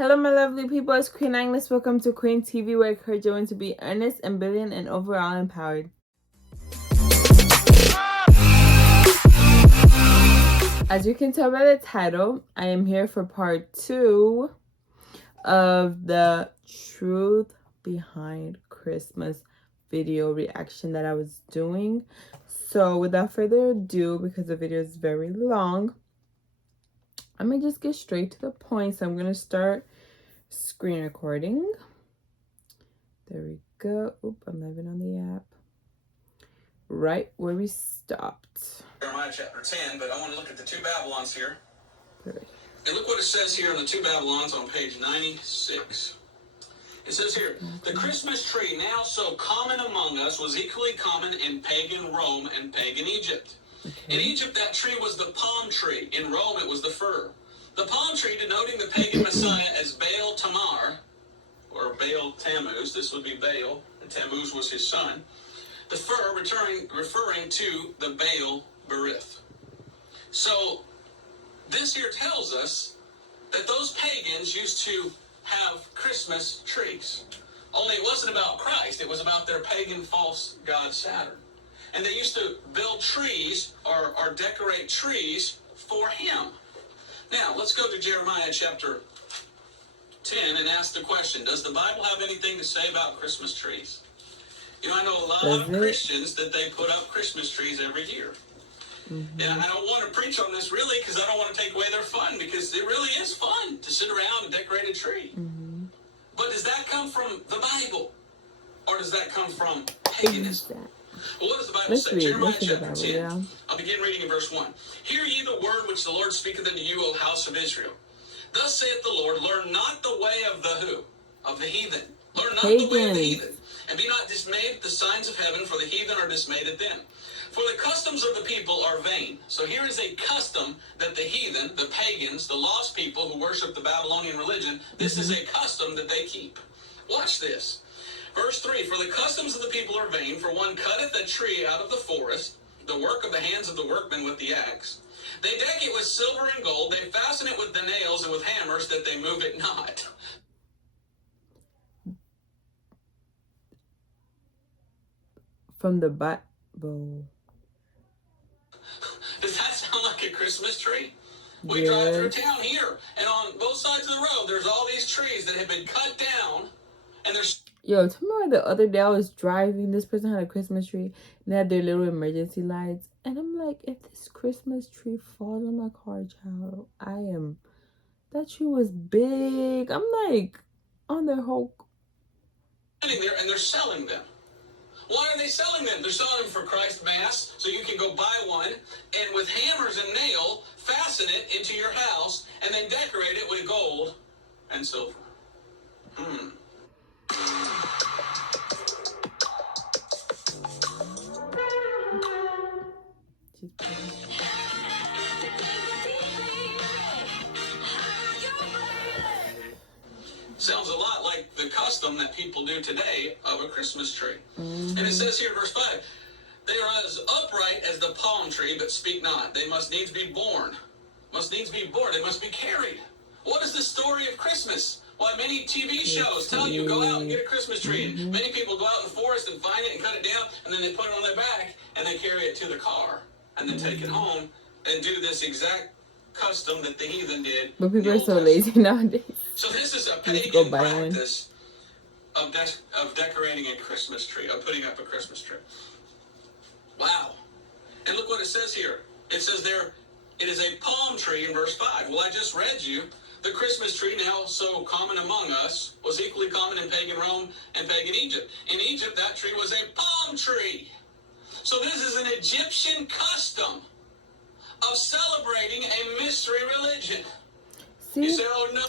Hello, my lovely people. It's Queen Agnes. Welcome to QueenTv, where I encourage you to be earnest, ambivalent, and overall empowered. As you can tell by the title, I am here for part 2 of the truth behind Christmas video reaction that I was doing. So without further ado, because the video is very long, I'm gonna just get straight to the point. So I'm gonna start screen recording. There we go. Oop, I'm not even on the app. Right where we stopped. Jeremiah chapter 10, but I want to look at the two Babylons here. Perfect. And look what it says here in the two Babylons on page 96. It says here, the Christmas tree, now so common among us, was equally common in pagan Rome and pagan Egypt. Okay. In Egypt, that tree was the palm tree. In Rome, it was the fir. The palm tree denoting the pagan Messiah as Baal Tamar, or Baal Tammuz. This would be Baal, and Tammuz was his son. The fir referring to the Baal Berith. So this here tells us that those pagans used to have Christmas trees. Only it wasn't about Christ, it was about their pagan false god Saturn. And they used to build trees or decorate trees for him. Now, let's go to Jeremiah chapter 10 and ask the question, does the Bible have anything to say about Christmas trees? You know, I know a lot of Christians that they put up Christmas trees every year. Mm-hmm. And I don't want to preach on this really because I don't want to take away their fun, because it really is fun to sit around and decorate a tree. Mm-hmm. But does that come from the Bible? Or does that come from paganism? Well, what does the Bible say? Jeremiah chapter 10. Yeah. I'll begin reading in verse 1. Hear ye the word which the Lord speaketh unto you, O house of Israel. Thus saith the Lord, learn not the way of the who? Of the heathen. Learn not the way of the heathen. And be not dismayed at the signs of heaven, for the heathen are dismayed at them. For the customs of the people are vain. So here is a custom that the heathen, the pagans, the lost people who worship the Babylonian religion, this is a custom that they keep. Watch this. Verse 3, for the customs of the people are vain, for one cutteth a tree out of the forest, the work of the hands of the workmen with the axe. They deck it with silver and gold, they fasten it with the nails and with hammers, that they move it not. From the Bible. Does that sound like a Christmas tree? We drive through town here, and on both sides of the road, there's all these trees that have been cut down, and there's... Yo, tomorrow the other day I was driving, this person had a Christmas tree, and they had their little emergency lights, and I'm like, if this Christmas tree falls on my car, child, that tree was big. I'm like, on their whole... Sitting there, and they're selling them. Why are they selling them? They're selling them for Christ Mass, so you can go buy one, and with hammers and nail, fasten it into your house, and then decorate it with gold and silver. Sounds a lot like the custom that people do today of a Christmas tree. Mm-hmm. And it says here, verse 5, they are as upright as the palm tree, but speak not. They must needs be born. Must needs be born. They must be carried. What is the story of Christmas? Why, many TV shows tell you, go out and get a Christmas tree. And many people go out in the forest and find it and cut it down, and then they put it on their back, and they carry it to the car, and then take it home, and do this exact custom that the heathen did. But people are so lazy nowadays. So this is a pagan practice of decorating a Christmas tree, of putting up a Christmas tree. Wow. And look what it says here. It says there, it is a palm tree in verse 5. Well, I just read you, the Christmas tree, now so common among us, was equally common in pagan Rome and pagan Egypt. In Egypt, that tree was a palm tree. So this is an Egyptian custom of celebrating a mystery religion. See? You say, oh no.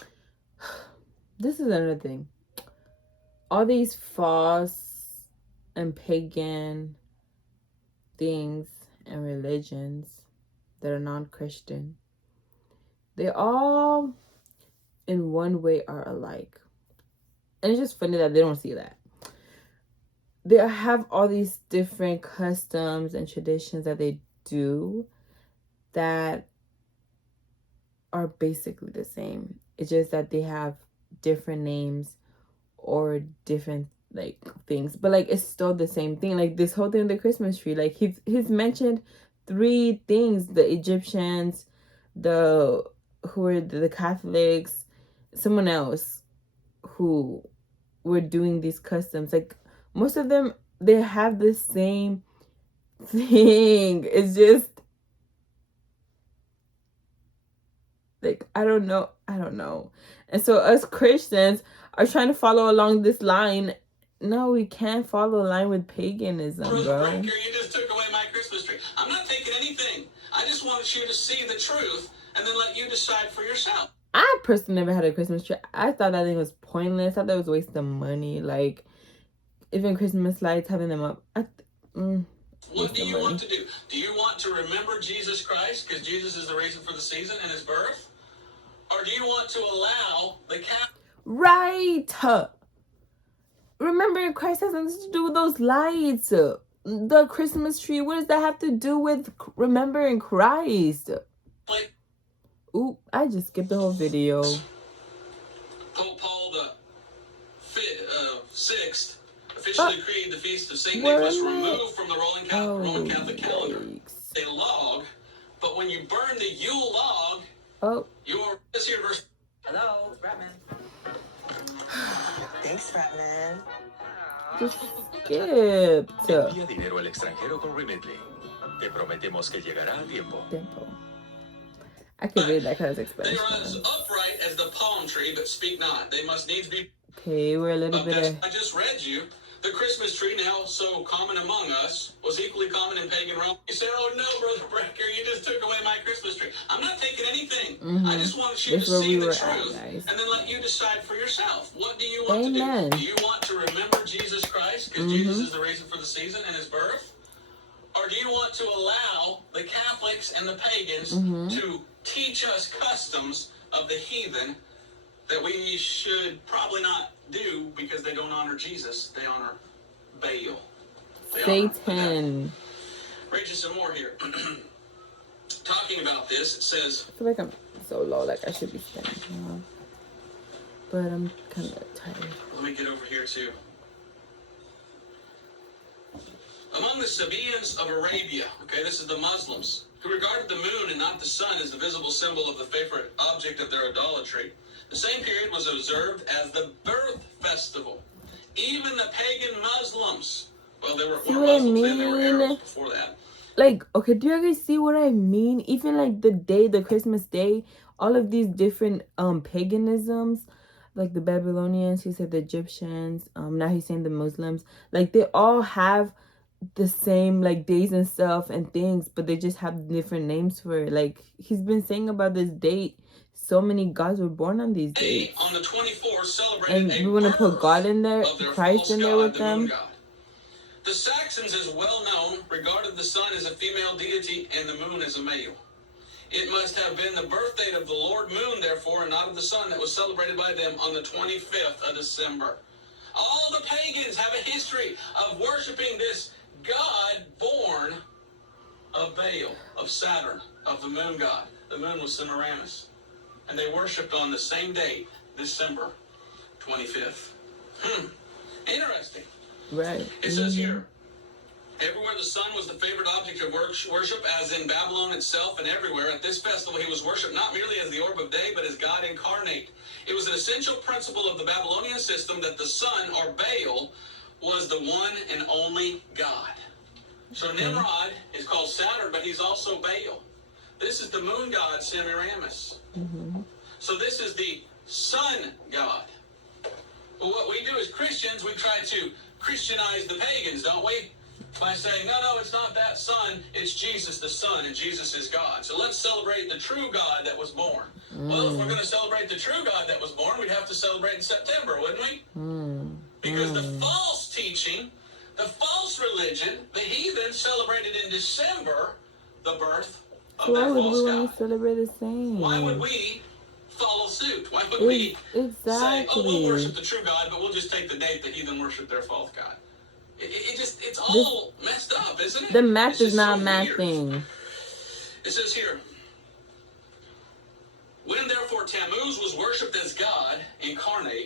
This is another thing. All these false and pagan things and religions that are non-Christian, they all in one way are alike. And it's just funny that they don't see that. They have all these different customs and traditions that they do that are basically the same. It's just that they have different names or different like things, but like it's still the same thing. Like this whole thing with the Christmas tree, like he's mentioned 3 things: the Egyptians, the who were the Catholics, someone else who were doing these customs. Like most of them, they have the same thing. It's just like I don't know. And so us Christians are trying to follow along this line. No, we can't follow a line with paganism, bro. You just took away my Christmas tree. I'm not taking anything. I just wanted you to see the truth and then let you decide for yourself. I personally never had a Christmas tree. I thought that thing was pointless. I thought that was a waste of money. Like, even Christmas lights, having them up. What do you want to do? Do you want to remember Jesus Christ because Jesus is the reason for the season and his birth? Or do you want to allow the Right. Remembering Christ has nothing to do with those lights. The Christmas tree, what does that have to do with remembering Christ? Oop, I just skipped the whole video. Pope Paul the Sixth officially created the Feast of Saint Nicholas, removed from the Roman Catholic calendar. A log, but when you burn the Yule log, you're this here verse. Hello, it's Ratman. Thanks, Ratman. Just skipped. Envía dinero al extranjero con Remitly. Te prometemos que llegará a tiempo. I can read that because it's They Spanish. are as upright as the palm tree, but speak not. They must needs be. Okay, we're a little bit. I just read you. The Christmas tree, now so common among us, was equally common in pagan Rome. You say, "Oh no, Brother Brecker, you just took away my Christmas tree." I'm not taking anything. I just want you to see the truth and then let you decide for yourself. What do you want to do? Do you want to remember Jesus Christ because Jesus is the reason for the season and his birth? Or do you want to allow the Catholics and the pagans to teach us customs of the heathen that we should probably not do because they don't honor Jesus? They honor Baal. Satan. Read you some more here. Talking about this, it says... I feel like I'm so low, like I should be standing now. But I'm kind of tired. Let me get over here too. Among the Sabaeans of Arabia, okay, this is the Muslims, who regarded the moon and not the sun as the visible symbol of the favorite object of their idolatry, the same period was observed as the birth festival. Even the pagan Muslims, well, they were Muslims then, they were Arabs before that. Like, okay, do you guys see what I mean? Even like the Christmas day, all of these different paganisms, like the Babylonians, he said the Egyptians, now he's saying the Muslims, like they all have the same like days and stuff and things, but they just have different names for it. Like he's been saying about this date, so many gods were born on these dates. On the 24th, celebrated and we want to put God in there, Christ in there with them. The Saxons, as well known, regarded the sun as a female deity and the moon as a male. It must have been the birth date of the Lord Moon, therefore, and not of the sun, that was celebrated by them on the 25th of December. All the pagans have a history of worshiping this God born of Baal, of Saturn, of the moon god. The moon was Semiramis. And they worshipped on the same date, December 25th. Interesting. Right. It says here, everywhere the sun was the favorite object of worship, as in Babylon itself and everywhere. At this festival he was worshipped not merely as the orb of day, but as God incarnate. It was an essential principle of the Babylonian system that the sun, or Baal, was the one and only God. So Nimrod is called Saturn, but he's also Baal. This is the moon god, Semiramis. So this is the sun god. Well, what we do as Christians, we try to Christianize the pagans, don't we? By saying, no, it's not that sun, it's Jesus the Son, and Jesus is God. So let's celebrate the true God that was born. Well, if we're going to celebrate the true God that was born, we'd have to celebrate in September, wouldn't we? Because the false teaching, the false religion, the heathen celebrated in December the birth of that false God. Why would we want to celebrate the same? Why would we follow suit? Why would we say, oh, we'll worship the true God, but we'll just take the date the heathen worship their false God? It's all messed up, isn't it? The math is not mathing. It says here, when therefore Tammuz was worshipped as God incarnate,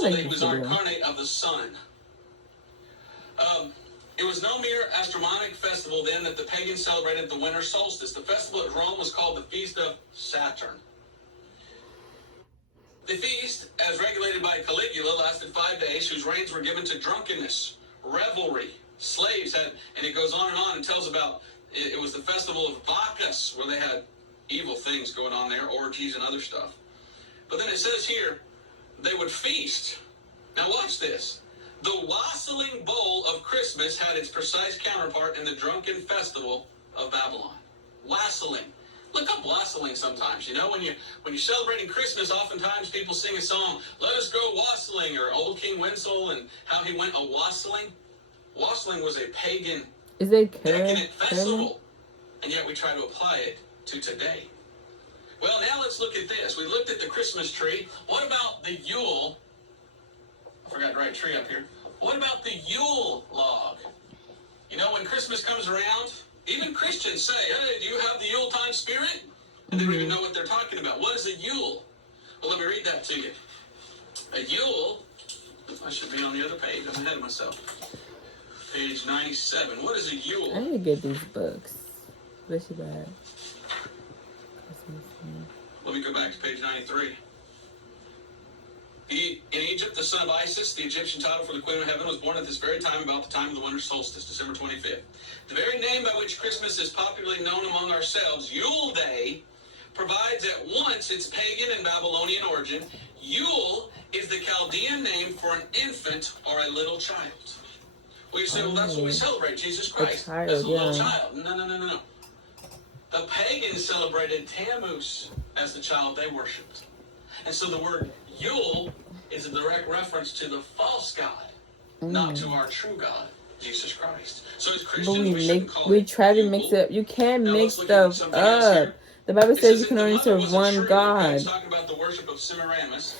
also like that he this was video. incarnate of the sun. It was no mere astronomic festival then that the pagans celebrated the winter solstice. The festival at Rome was called the Feast of Saturn. The feast, as regulated by Caligula, lasted 5 days, whose reigns were given to drunkenness, revelry, slaves had, and it goes on and tells about, it was the festival of Bacchus, where they had evil things going on there, orgies and other stuff. But then it says here, they would feast. Now watch this. The wassailing bowl of Christmas had its precise counterpart in the drunken festival of Babylon. Wassailing. Look up wassailing sometimes. You know, when you're celebrating Christmas, oftentimes people sing a song, "Let us go wassailing," or Old King Wenzel and how he went a wassailing. Wassailing was a pagan, Is it decadent festival, and yet we try to apply it to today. Well, now let's look at this. We looked at the Christmas tree. What about the Yule? I forgot to write tree up here. What about the Yule log? You know, when Christmas comes around, even Christians say, "Hey, do you have the Yuletime spirit?" And they don't even know what they're talking about. What is a Yule? Well, let me read that to you. A Yule, I should be on the other page. I'm ahead of myself. Page 97. What is a Yule? I need to get these books. Especially that. Let me go back to page 93. In Egypt, the son of Isis, the Egyptian title for the Queen of Heaven, was born at this very time, about the time of the winter solstice, December 25th. The very name by which Christmas is popularly known among ourselves, Yule Day, provides at once its pagan and Babylonian origin. Yule is the Chaldean name for an infant or a little child. Well, you say, well, that's what we celebrate, Jesus Christ. As a little child. No. The pagans celebrated Tammuz as the child they worshipped. And so the word Yule is a direct reference to the false God, not to our true God, Jesus Christ. So as Christians, we try to mix it up. You can't mix stuff up. The Bible says you can only serve one God. It's talking about the worship of Semiramis.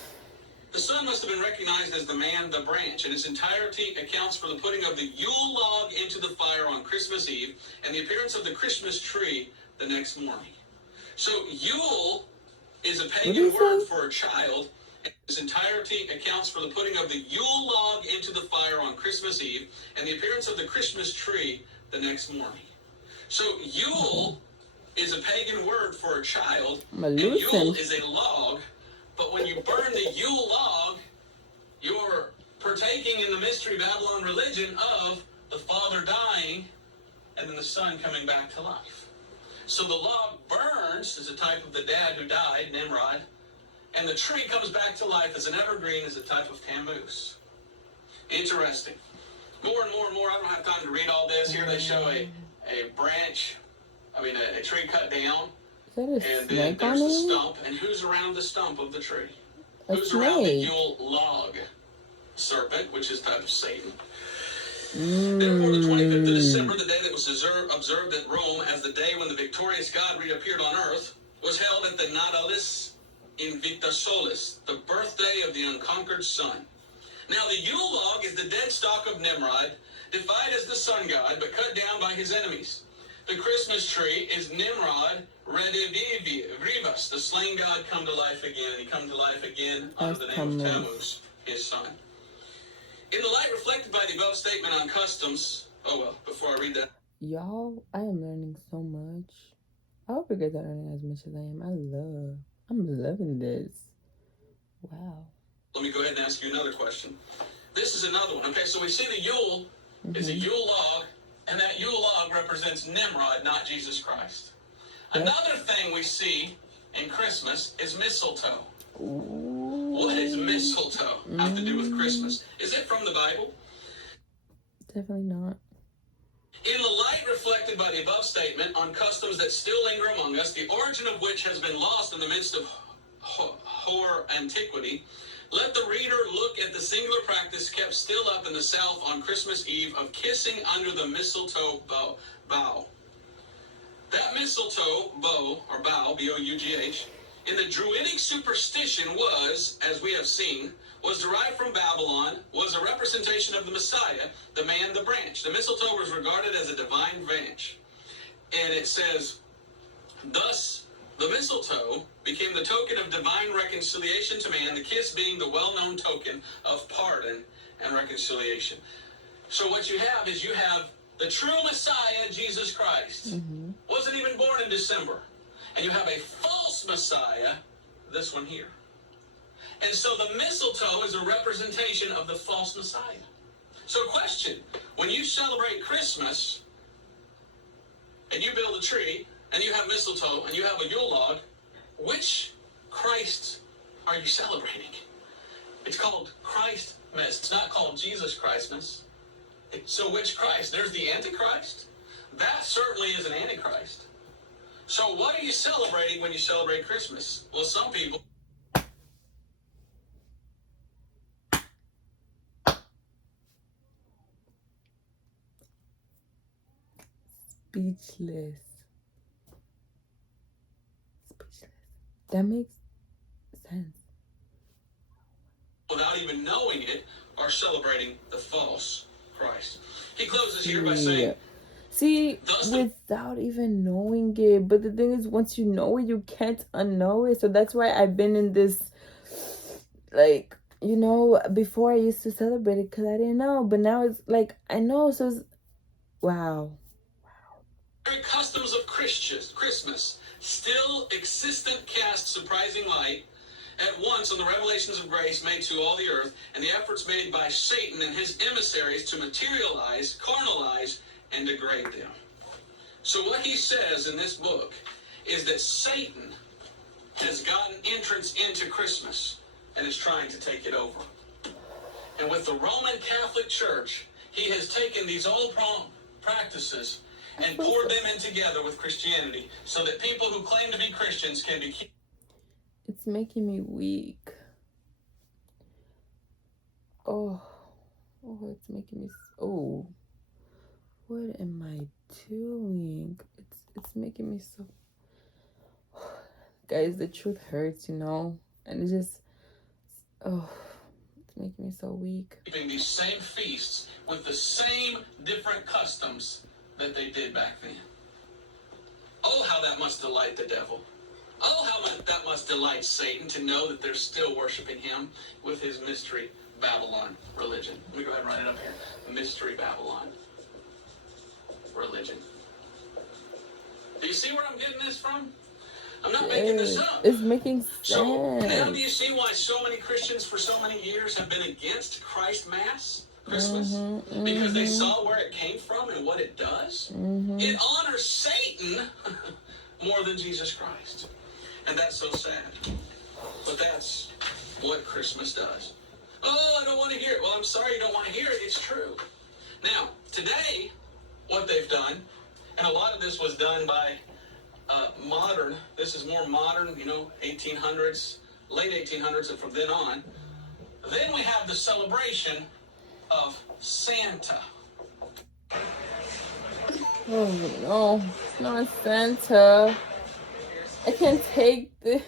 The sun must have been recognized as the man, the branch, and its entirety accounts for the putting of the Yule log into the fire on Christmas Eve and the appearance of the Christmas tree the next morning. So Yule is a pagan word for a child, and its entirety accounts for the putting of the Yule log into the fire on Christmas Eve and the appearance of the Christmas tree the next morning. So Yule is a pagan word for a child, and Yule is a log, but when you burn the Yule log, you're partaking in the mystery Babylon religion of the father dying and then the son coming back to life. So the log burns as a type of the dad who died, Nimrod, and the tree comes back to life as an evergreen as a type of Tammuz. Interesting. More and more and more. I don't have time to read all this. Here they show a branch, a tree cut down. And then there's the stump. And who's around the stump of the tree? Who's around the Yule log? Serpent, which is type of Satan. Therefore, the 25th of December, the day that was observed at Rome as the day when the victorious God reappeared on earth, was held at the Natalis Invicta Solis, the birthday of the unconquered sun. Now, the Yule log is the dead stock of Nimrod, defied as the sun god, but cut down by his enemies. The Christmas tree is Nimrod Redivivus, the slain god come to life again, and he come to life again under the name of Tammuz, his son. In the light reflected by the above statement on customs, before I read that. Y'all, I am learning so much. I hope you guys are learning as much as I am. I'm loving this. Wow. Let me go ahead and ask you another question. This is another one. Okay, so we see the Yule is a Yule log, and that Yule log represents Nimrod, not Jesus Christ. Yep. Another thing we see in Christmas is mistletoe. Ooh. What does mistletoe have to do with Christmas? Is it from the Bible? Definitely not. In the light reflected by the above statement on customs that still linger among us, the origin of which has been lost in the midst of hoar antiquity, let the reader look at the singular practice kept still up in the South on Christmas Eve of kissing under the mistletoe bough. That mistletoe bough, or bough, B-O-U-G-H, in the Druidic superstition was, as we have seen, was derived from Babylon, was a representation of the Messiah, the man, the branch. The mistletoe was regarded as a divine branch. And it says, thus, the mistletoe became the token of divine reconciliation to man, the kiss being the well-known token of pardon and reconciliation. So what you have is you have the true Messiah, Jesus Christ, wasn't even born in December. And you have a false Messiah, this one here. And so the mistletoe is a representation of the false Messiah. So question, when you celebrate Christmas, and you build a tree, and you have mistletoe, and you have a Yule log, which Christ are you celebrating? It's called Christmas. It's not called Jesus Christmas. So which Christ? There's the Antichrist. That certainly is an Antichrist. So what are you celebrating when you celebrate Christmas? Well, some people... Speechless. That makes sense. Without even knowing it, are celebrating the false Christ. He closes here by saying... See, without even knowing it. But the thing is, once you know it, you can't unknow it. So that's why I've been in this, like, you know, before I used to celebrate it because I didn't know. But now it's like, I know. So it's, wow. Customs of Christmas still existent cast surprising light at once on the revelations of grace made to all the earth and the efforts made by Satan and his emissaries to materialize, carnalize, and degrade them. So what he says in this book is that Satan has gotten entrance into Christmas and is trying to take it over. And with the Roman Catholic Church, he has taken these old practices and poured them in together with Christianity so that people who claim to be Christians can be... It's making me weak. Oh, it's making me... Oh, what am I doing? It's making me so... Guys, the truth hurts, you know? And it's just... Oh, it's making me so weak. Keeping these same feasts with the same different customs that they did back then. Oh, how that must delight the devil. Oh, how much that must delight Satan to know that they're still worshiping him with his mystery Babylon religion. Let me go ahead and write it up here. Mystery Babylon religion. Do you see where I'm getting this from? I'm not making this up. It's making sense. So now do you see why so many Christians for so many years have been against Christ Mass? Christmas, because they saw where it came from and what it does. It honors Satan more than Jesus Christ. And that's so sad. But that's what Christmas does. Oh, I don't want to hear it. Well, I'm sorry you don't want to hear it. It's true. Now, today, what they've done, and a lot of this was done by modern, this is more modern, you know, 1800s, late 1800s and from then on. Then we have the celebration of Santa. Oh no, not Santa. I can't take this.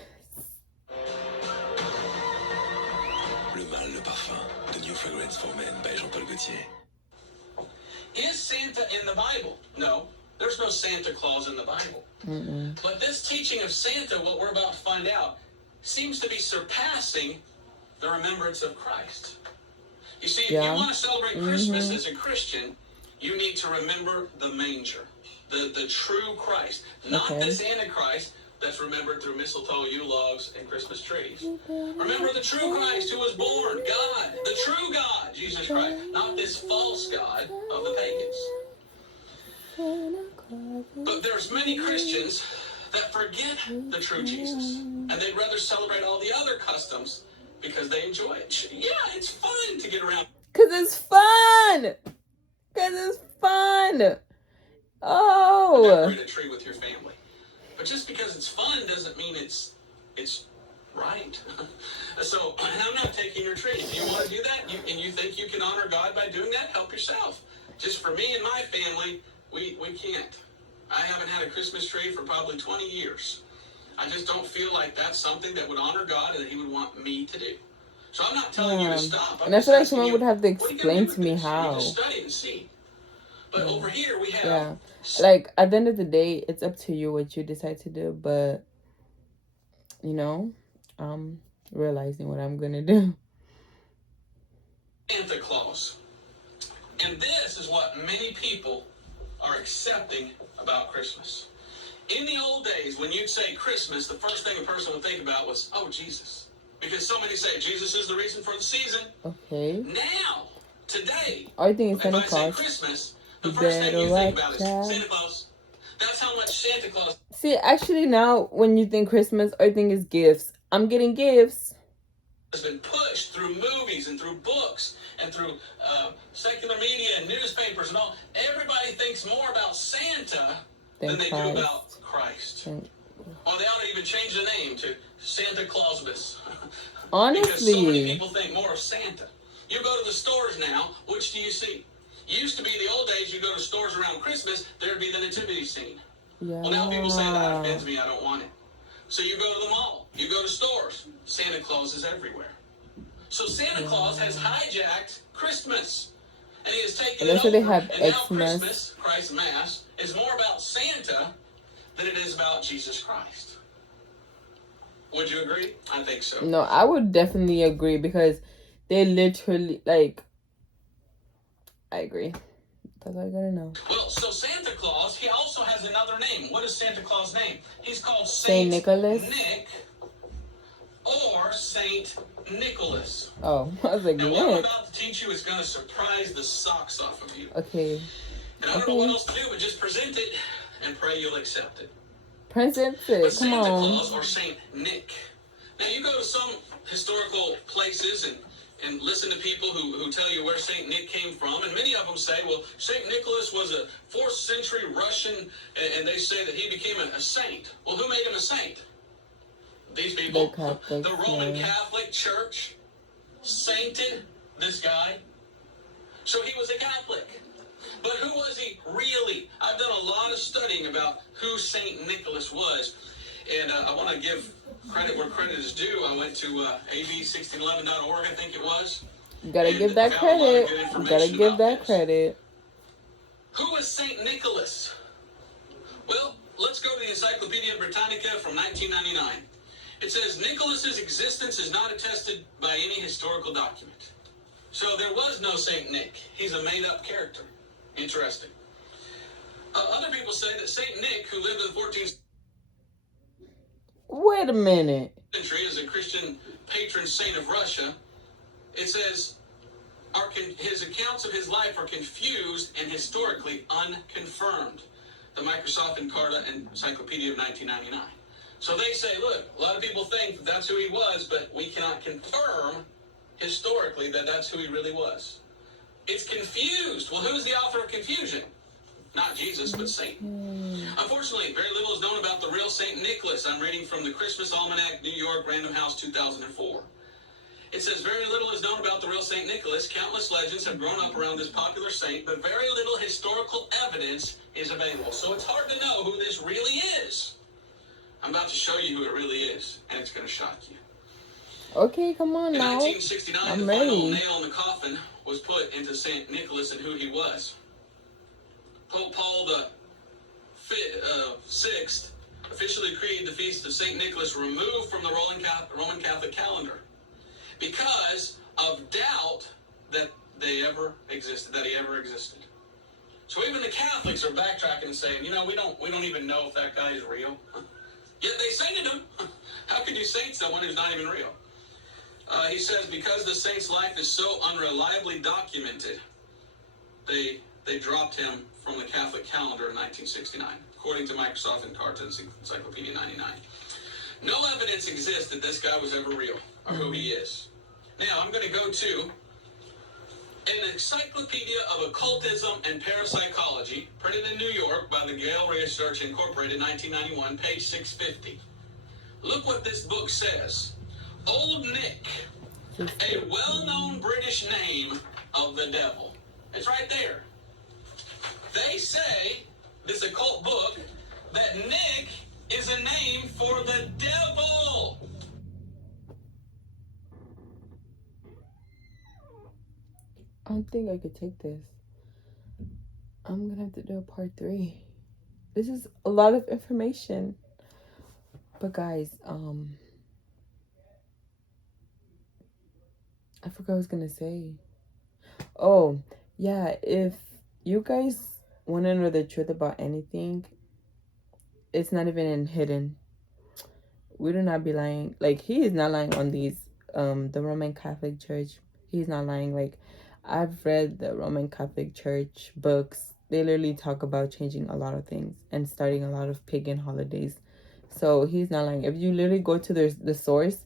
Le Mal, le Parfum, the new fragrance for men by Jean-Paul Gaultier. Is Santa in the Bible? No, there's no Santa Claus in the Bible. But this teaching of Santa, what we're about to find out, seems to be surpassing the remembrance of Christ. You see, if you want to celebrate Christmas as a Christian, you need to remember the manger, the true Christ, not this Antichrist that's remembered through mistletoe, Yule logs, and Christmas trees. Remember the true Christ who was born, God, the true God, Jesus Christ, not this false God of the pagans. But there's many Christians that forget the true Jesus, and they'd rather celebrate all the other customs because they enjoy it. Yeah, it's fun to get around. Because it's fun. Oh. Decorate a tree with your family. But just because it's fun doesn't mean it's right. So I'm not taking your tree. If you want to do that and you think you can honor God by doing that, help yourself. Just for me and my family, we can't. I haven't had a Christmas tree for probably 20 years. I just don't feel like that's something that would honor God and that he would want me to do. So I'm not telling you to stop. And I feel like someone would have to explain to me how. You just study and see. But over here we have... Yeah. Like, at the end of the day, it's up to you what you decide to do. But you know, realizing what I'm gonna do. Santa Claus. And this is what many people are accepting about Christmas. In the old days, when you'd say Christmas, the first thing a person would think about was, oh, Jesus. Because so many say Jesus is the reason for the season. Okay. Now, today, I think it's if Santa I say Claus. Christmas, the You first thing better you think watch about is out. Santa Claus. That's how much Santa Claus See, actually now when you think Christmas, I think it's gifts. I'm getting gifts. has been pushed through movies and through books and through secular media and newspapers and all. Everybody thinks more about Santa than they do about Christ. Or they ought to even change the name to Santa Clausbus. Honestly. Because so many people think more of Santa. You go to the stores now, which do you see? Used to be the old days, you go to stores around Christmas, there'd be the nativity scene. Yeah. Well, now people say that offends me, I don't want it. So you go to the mall, you go to stores, Santa Claus is everywhere. So Santa Claus has hijacked Christmas. And he has taken it That's why over. they have And now Xmas. Christmas, Christ's Mass, is more about Santa than it is about Jesus Christ. Would you agree? I think so. No, I would definitely agree because they literally, like, I agree. That's all I gotta know. Well, so Santa Claus, he also has another name. What is Santa Claus' name? He's called Saint Nicholas? Nick or Saint Nicholas. Oh, I was like, Now, what I'm Nick. about to teach you is going to surprise the socks off of you. Okay. And I don't know what else to do, but just present it and pray you'll accept it. Present But it. Come Santa on. Claus or Saint Nick. Now, you go to some historical places and listen to people who tell you where Saint Nick came from, and many of them say, well, Saint Nicholas was a 4th century Russian, and they say that he became a saint. Well, who made him a saint? These people. The Roman Catholic Church sainted this guy. So he was a Catholic. But who was he really? I've done a lot of studying about who Saint Nicholas was. And I want to give credit where credit is due. I went to ab1611.org, I think it was. You gotta give that credit. You gotta give that credit. Who was Saint Nicholas? Well, let's go to the Encyclopedia Britannica from 1999. It says, Nicholas's existence is not attested by any historical document. So there was no Saint Nick. He's a made-up character. Interesting. Other people say that Saint Nick, who lived in the 14th Wait a minute. century as a Christian patron saint of Russia, it says his accounts of his life are confused and historically unconfirmed. The Microsoft Encarta Encyclopedia of 1999. So they say, look, a lot of people think that that's who he was, but we cannot confirm historically that that's who he really was. It's confused. Well, who's the author of confusion? Not Jesus, but Satan. Unfortunately, very little is known about the real Saint Nicholas. I'm reading from the Christmas Almanac, New York, Random House 2004. It says very little is known about the real Saint Nicholas. Countless legends have grown up around this popular saint, but very little historical evidence is available. So it's hard to know who this really is. I'm about to show you who it really is, and it's going to shock you. Okay, come on In now. 1969, I'm the ready. final nail in the coffin was put into St. Nicholas and who he was. Pope Paul the Sixth officially created the Feast of St. Nicholas removed from the Roman Catholic calendar because of doubt that he ever existed. So even the Catholics are backtracking and saying, we don't even know if that guy is real. Yet they sainted him. How could you saint someone who's not even real? He says because the saint's life is so unreliably documented, they dropped him from the Catholic calendar in 1969, according to Microsoft Encarta Encyclopedia 99. No evidence exists that this guy was ever real or who he is. Now I'm going to go to an Encyclopedia of Occultism and Parapsychology, printed in New York by the Gale Research Incorporated, 1991, page 650. Look what this book says. Old Nick, a well-known British name of the devil. It's right there. They say, this occult book, that Nick is a name for the devil. I don't think I could take this. I'm gonna have to do a part 3. This is a lot of information. But guys, I forgot what I was gonna say. Oh, yeah, if you guys want to know the truth about anything, it's not even hidden. We do not be lying. Like, he is not lying on these, the Roman Catholic Church. He's not lying. Like, I've read the Roman Catholic Church books. They literally talk about changing a lot of things and starting a lot of pagan holidays. So he's not lying. If you literally go to the source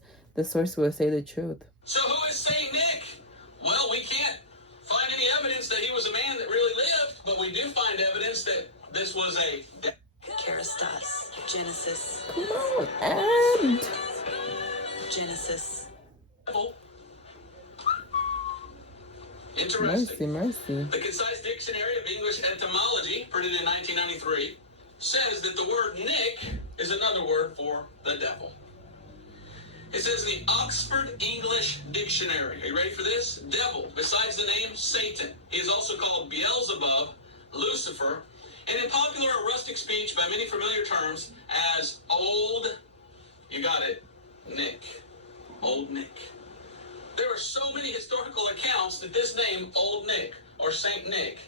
will say the truth. So who is Saint Nick? Well, we can't find any evidence that he was a man that really lived, but we do find evidence that this was a Kerastas. Genesis. Come on, and Genesis. devil. Interesting. mercy. The Concise Dictionary of English Etymology, printed in 1993, says that the word Nick is another word for the devil. It says in the Oxford English Dictionary, are you ready for this? Devil, besides the name Satan. He is also called Beelzebub, Lucifer, and in popular or rustic speech by many familiar terms as Old, you got it, Nick. Old Nick. There are so many historical accounts that this name, Old Nick, or Saint Nick,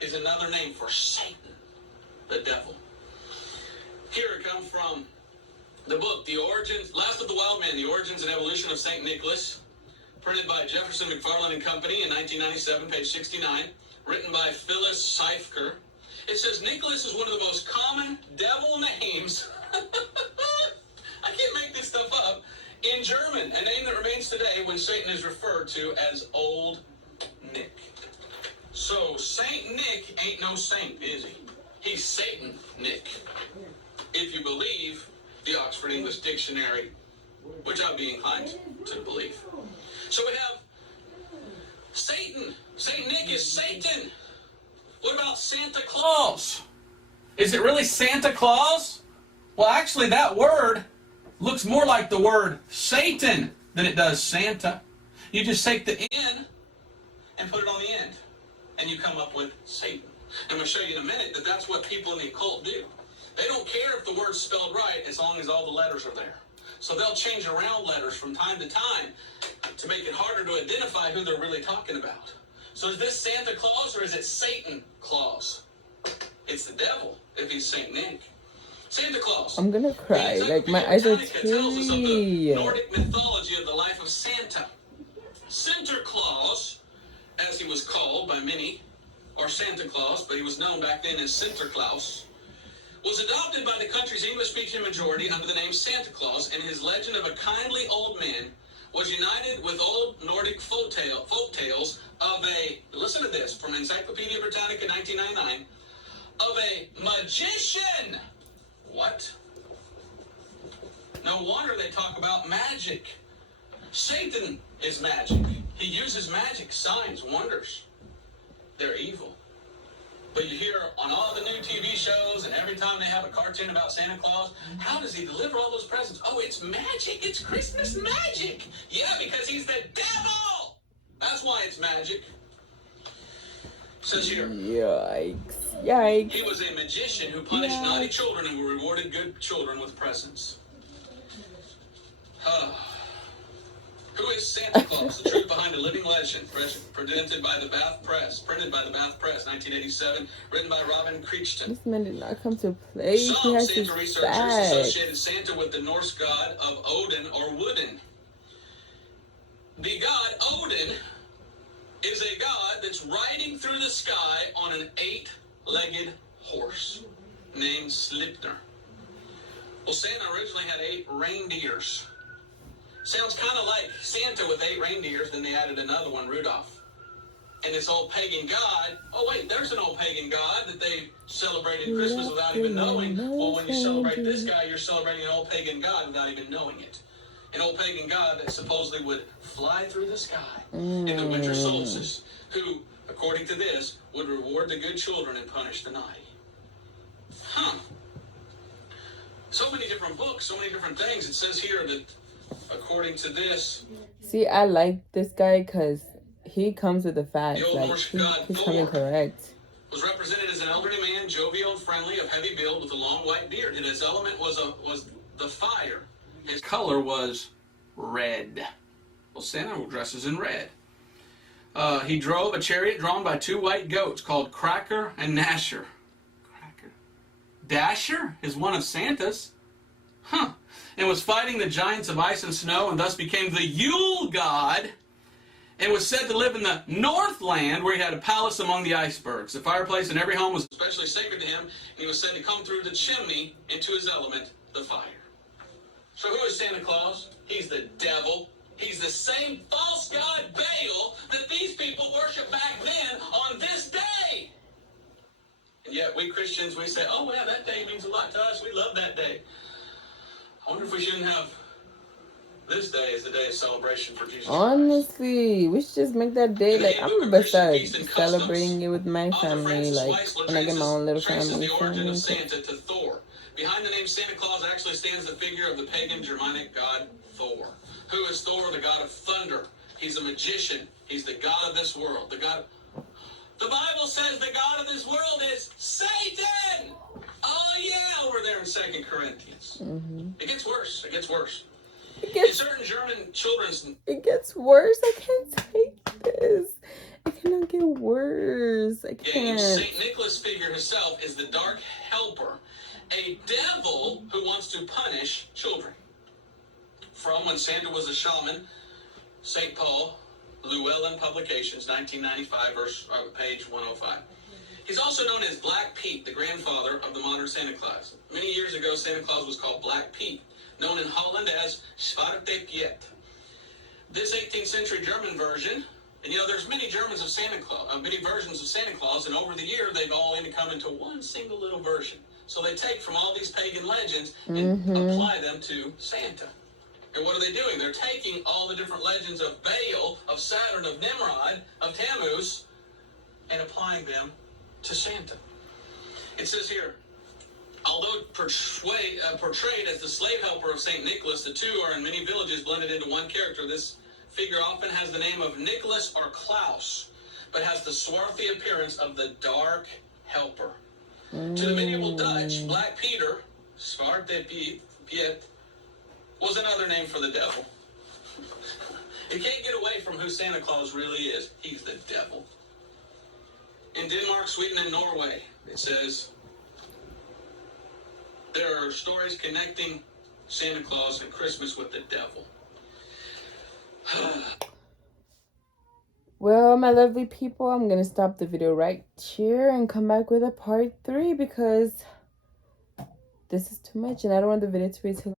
is another name for Satan, the devil. Here it comes from the book, The Origins, Last of the Wild Men, The Origins and Evolution of St. Nicholas, printed by Jefferson, McFarland and Company in 1997, page 69, written by Phyllis Seifker. It says, Nicholas is one of the most common devil names, I can't make this stuff up, in German, a name that remains today when Satan is referred to as Old Nick. So, Saint Nick ain't no saint, is he? He's Satan Nick. If you believe the Oxford English Dictionary, which I'd be inclined to believe. So we have Satan. Saint Nick is Satan. What about Santa Claus? Is it really Santa Claus? Well, actually, that word looks more like the word Satan than it does Santa. You just take the N and put it on the end, and you come up with Satan. I'm going to show you in a minute that that's what people in the occult do. They don't care if the word's spelled right as long as all the letters are there. So they'll change around letters from time to time to make it harder to identify who they're really talking about. So is this Santa Claus or is it Satan Claus? It's the devil if he's Saint Nick. Santa Claus. I'm gonna cry. Like, my eyes are Britannica tells us of the teary. Nordic mythology of the life of Santa. Sinterklaas, as he was called by many, or Santa Claus, but he was known back then as Sinterklaas, was adopted by the country's English-speaking majority under the name Santa Claus, and his legend of a kindly old man was united with old Nordic folk tales of a, listen to this, from Encyclopedia Britannica 1999, of a magician. What? No wonder they talk about magic. Satan is magic. He uses magic, signs, wonders. They're evil. But you hear on all the new TV shows and every time they have a cartoon about Santa Claus, how does he deliver all those presents? Oh, it's magic. It's Christmas magic. Yeah, because he's the devil. That's why it's magic. It says here. Yikes. He was a magician who punished naughty children and rewarded good children with presents. Who is Santa Claus? The truth behind a living legend, presented by the Bath Press, printed by the Bath Press, 1987, written by Robin Crichton. This man did not come to play. He Some has Santa his researchers back. associated Santa with the Norse god of Odin or Wooden. The god Odin is a god that's riding through the sky on an 8-legged horse named Sleipnir. Well, Santa originally had 8 reindeers. Sounds kind of like Santa with 8 reindeers, then they added another one, Rudolph. And this old pagan god, oh wait, there's an old pagan god that they celebrated Christmas without even knowing. Well, when you celebrate this guy, you're celebrating an old pagan god without even knowing it. An old pagan god that supposedly would fly through the sky in the winter solstice, who, according to this, would reward the good children and punish the naughty. So many different books, so many different things. It says here that according to this, See, I like this guy because he comes with the facts. the old Like, Norse god he's coming Thor correct. was represented as an elderly man, jovial and friendly, of heavy build, with a long white beard. And his element was the fire. His color was red. Well, Santa dresses in red. He drove a chariot drawn by 2 white goats called Cracker and Dasher. Cracker. Dasher is one of Santa's. Huh. And was fighting the giants of ice and snow, and thus became the Yule god, and was said to live in the Northland, where he had a palace among the icebergs. The fireplace in every home was especially sacred to him, and he was said to come through the chimney into his element, the fire. So who is Santa Claus? He's the devil. He's the same false god Baal that these people worship back then on this day. And yet we Christians, we say, oh, well, that day means a lot to us. We love that day. I wonder if we shouldn't have this day as the day of celebration for Jesus Christ. Honestly, we should just make that day like I'm gonna best start celebrating it with my family, like when I get my own little family. The origin of Santa to Thor. Behind the name Santa Claus actually stands the figure of the pagan Germanic god Thor. Who is Thor? The god of thunder. He's a magician. He's the god of this world. The Bible says the god of this world is Satan. Oh yeah, over there in 2 Corinthians. It gets worse. It gets worse. In certain German children's... It gets worse. I can't take this. It cannot get worse. I can't. St. Nicholas figure himself is the dark helper, a devil who wants to punish children. From When Santa Was a Shaman, St. Paul, Llewellyn Publications, 1995, page 105. He's also known as Black Pete, the grandfather of the modern Santa Claus. Many years ago, Santa Claus was called Black Pete, known in Holland as Zwarte Piet. This 18th century German version, and there's many Germans of Santa Claus, many versions of Santa Claus, and over the year they've all come into one single little version. So they take from all these pagan legends and apply them to Santa. And what are they doing? They're taking all the different legends of Baal, of Saturn, of Nimrod, of Tammuz, and applying them to Santa. It says here, although portrayed as the slave helper of St. Nicholas, the two are in many villages blended into one character. This figure often has the name of Nicholas or Klaus, but has the swarthy appearance of the dark helper. To the medieval Dutch, Black Peter, Zwarte Piet, was another name for the devil. You can't get away from who Santa Claus really is. He's the devil. In Denmark, Sweden, and Norway, it says there are stories connecting Santa Claus and Christmas with the devil. Well, my lovely people, I'm going to stop the video right here and come back with a part 3 because this is too much and I don't want the video to be too long.